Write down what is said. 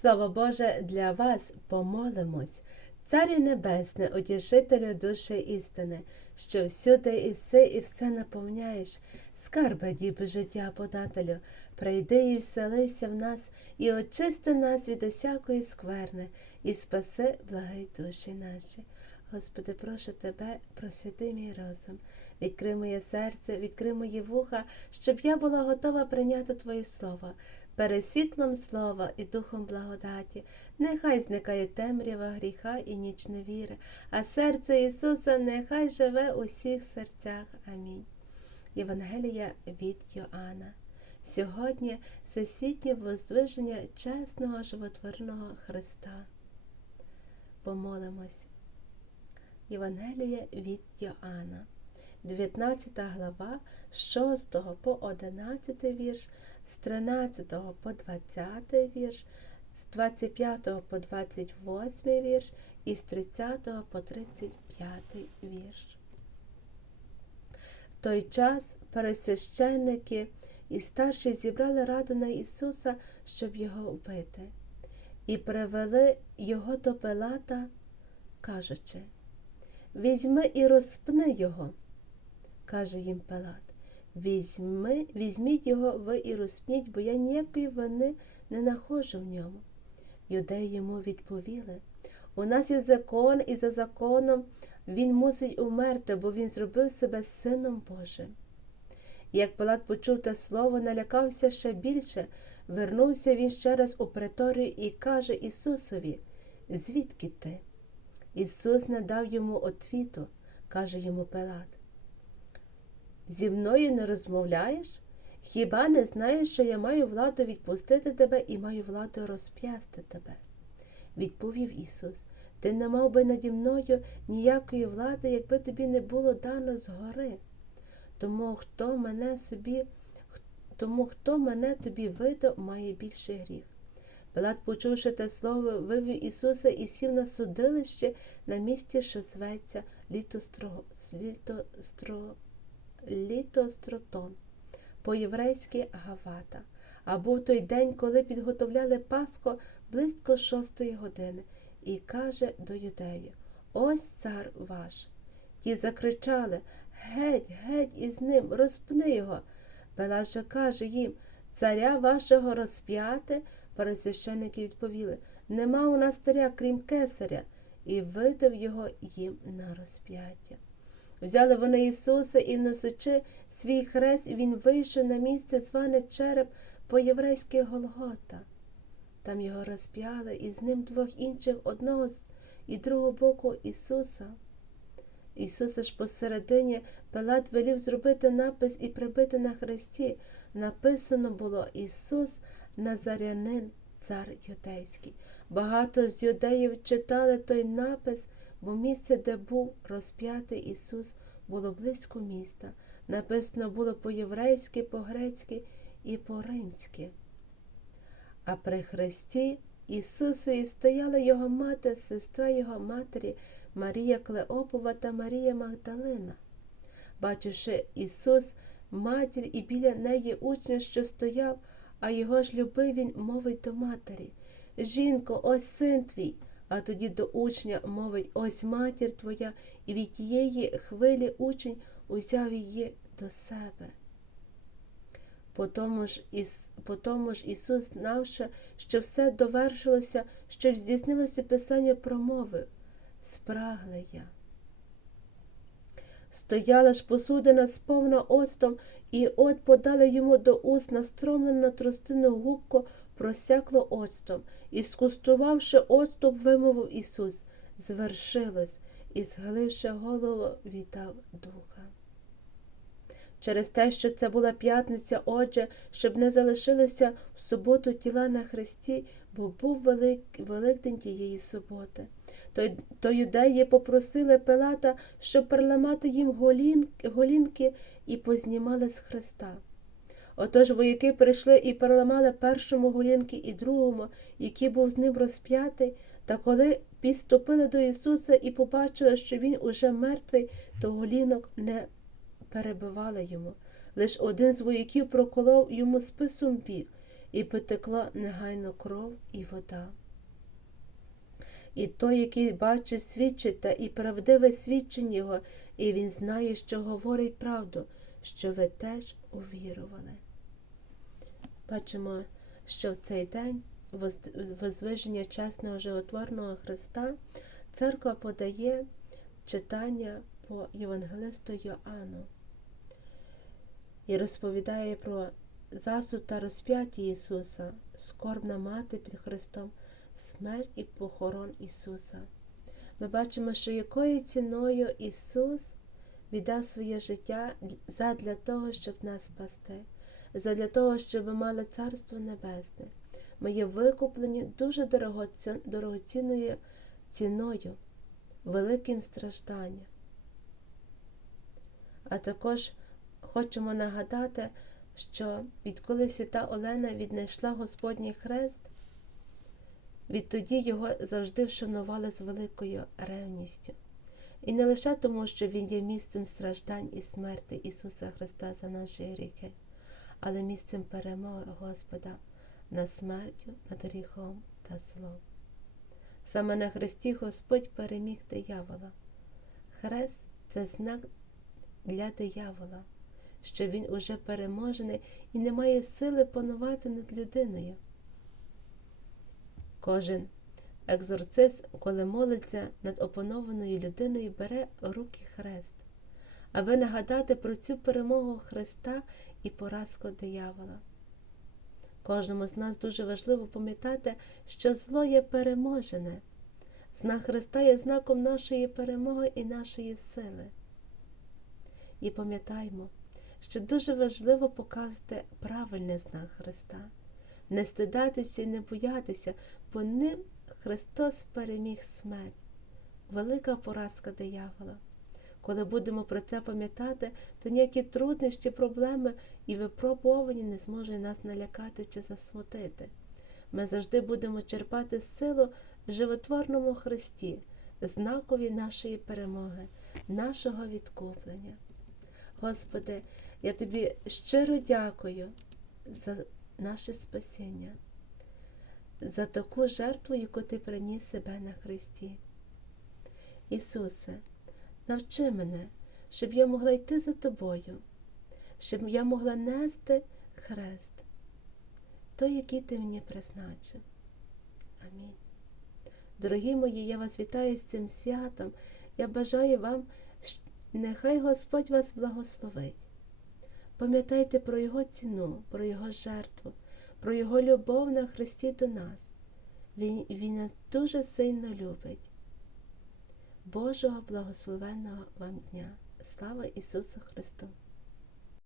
Слово Боже, для вас помолимось. Царю Небесне, утішителю душі істини, що всюди іси і все наповняєш, скарби діби життя подателю, прийди і вселися в нас, і очисти нас від усякої скверни, і спаси благі душі наші. Господи, прошу Тебе, просвіти мій розум, відкрий моє серце, відкрий мої вуха, щоб я була готова прийняти Твоє Слово. Перед світлом слова і духом благодаті, нехай зникає темрява гріха і ніч невіри, а серце Ісуса нехай живе у всіх серцях. Амінь. Євангелія від Йоанна. Сьогодні всесвітнє воздвиження чесного животворного Христа. Помолимось. Євангелія від Йоанна, 19 глава, 6 по 11 вірш, з 13 по 20 вірш, з 25 по 28 вірш і з 30 по 35 вірш. В той час пересвященники і старші зібрали раду на Ісуса, щоб його вбити, і привели його до Пилата, кажучи, Візьми і розпни його, каже їм Пилат. Візьми, візьміть його ви і розпніть, бо я ніякої вини не нахожу в ньому. Юдеї йому відповіли у нас є закон, і за законом він мусить умерти, бо він зробив себе сином Божим. Як Пилат почув те слово, налякався ще більше, вернувся він ще раз у преторію і каже Ісусові, звідки ти? Ісус не дав йому отвіту, каже йому Пилат. Зі мною не розмовляєш? Хіба не знаєш, що я маю владу відпустити тебе і маю владу розп'ясти тебе? Відповів Ісус, ти не мав би наді мною ніякої влади, якби тобі не було дано згори. Тому хто мене собі, тому хто мене тобі видав, має більший гріх. Пилат, почувши те слово, вивів Ісуса і сів на судилище на місці, що зветься літостро... літостро... літостротон, по-єврейськи Гавата. А був той день, коли підготовляли Пасху близько шостої години, і каже до юдеїв Ось цар ваш. Ті закричали Геть, геть із ним, розпни його. Пилат каже їм Царя вашого розп'яти. Пересвященники відповіли Нема у нас царя, крім кесаря, і видав його їм на розп'яття. Взяли вони Ісуса і, носичи свій хрест, він вийшов на місце, зване череп по-єврейськи Голгота. Там його розп'яли, і з ним двох інших одного і другого боку Ісуса. Ісуса ж посередині Пилат велів зробити напис і прибити на хресті. Написано було Ісус Назарянин, цар юдейський. Багато з юдеїв читали той напис, бо місце, де був розп'ятий Ісус, було близько міста. Написано було по-єврейськи, по-грецьки і по-римськи. А при хресті Ісусові стояла його мати, сестра його матері, Марія Клеопова та Марія Магдалина. Бачивши Ісус, матір і біля неї учня, що стояв, а його ж любив він, мовить до матері Жінко, ось син твій. А тоді до учня мовить ось матір твоя, і від тієї хвилі учень узяв її до себе. Потому ж, Іс... Потому ж Ісус, знавши, що все довершилося, щоб здійснилося Писання промовив спрагли я. Стояла ж посудина сповна оцтом, і от подали йому до уст настромлену на тростину губку, просякло оцтом, і, скуштувавши оцтом, вимовив Ісус звершилось, і, згаливши голову, вітав духа. Через те, що це була п'ятниця, отже, щоб не залишилося в суботу тіла на хресті, бо був велик, Великдень тієї суботи. То, то юдеї попросили Пилата, щоб переламати їм голін, голінки і познімали з хреста. Отож вояки прийшли і переламали першому голінки і другому, який був з ним розп'ятий, та коли підступили до Ісуса і побачили, що Він уже мертвий, то голінок не перебивали йому. Лиш один з вояків проколов йому списом бік. і потекло негайно кров і вода. І той, який бачить, свідчить та і правдиве свідчення його, і він знає, що говорить правду, що ви теж увірували. Бачимо, що в цей день возвиження чесного животворного Христа церква подає читання по Євангелисту Йоанну і розповідає про засуд та розп'яття Ісуса, скорбна мати під Христом, смерть і похорон Ісуса. Ми бачимо, що якою ціною Ісус віддав своє життя задля того, щоб нас спасти, задля того, щоб ми мали Царство Небесне. Ми є викуплені дуже дорогоцінною ціною, великим стражданням. А також хочемо нагадати, що відколи свята Олена віднайшла Господній хрест, відтоді його завжди вшанували з великою ревністю. І не лише тому, що Він є місцем страждань і смерти Ісуса Христа за наші гріхи, але місцем перемоги Господа над смертю, над гріхом та злом. Саме на Христі Господь переміг диявола. Хрест це знак для диявола, що він уже переможений і не має сили панувати над людиною. Кожен екзорцист, коли молиться над опанованою людиною, бере руки хрест, аби нагадати про цю перемогу Христа і поразку диявола. Кожному з нас дуже важливо пам'ятати, що зло є переможене. Знак Христа є знаком нашої перемоги і нашої сили. І пам'ятаймо, що дуже важливо показувати правильний знак Христа, не стидатися і не боятися, бо ним Христос переміг смерть, велика поразка диявола. Коли будемо про це пам'ятати, то ніякі труднощі, проблеми і випробовані не зможуть нас налякати чи засмутити. Ми завжди будемо черпати силу животворному Христі, знакові нашої перемоги, нашого відкуплення. Господи, я тобі щиро дякую за наше спасіння, за таку жертву, яку Ти приніс себе на Христі. Ісусе, навчи мене, щоб я могла йти за тобою, щоб я могла нести хрест, той, який ти мені призначив. Амінь. Дорогі мої, я вас вітаю з цим святом. Я бажаю вам, нехай Господь вас благословить. Пам'ятайте про Його ціну, про Його жертву, про Його любов на Христі до нас. Він, Він дуже сильно любить. Божого благословенного вам дня! Слава Ісусу Христу!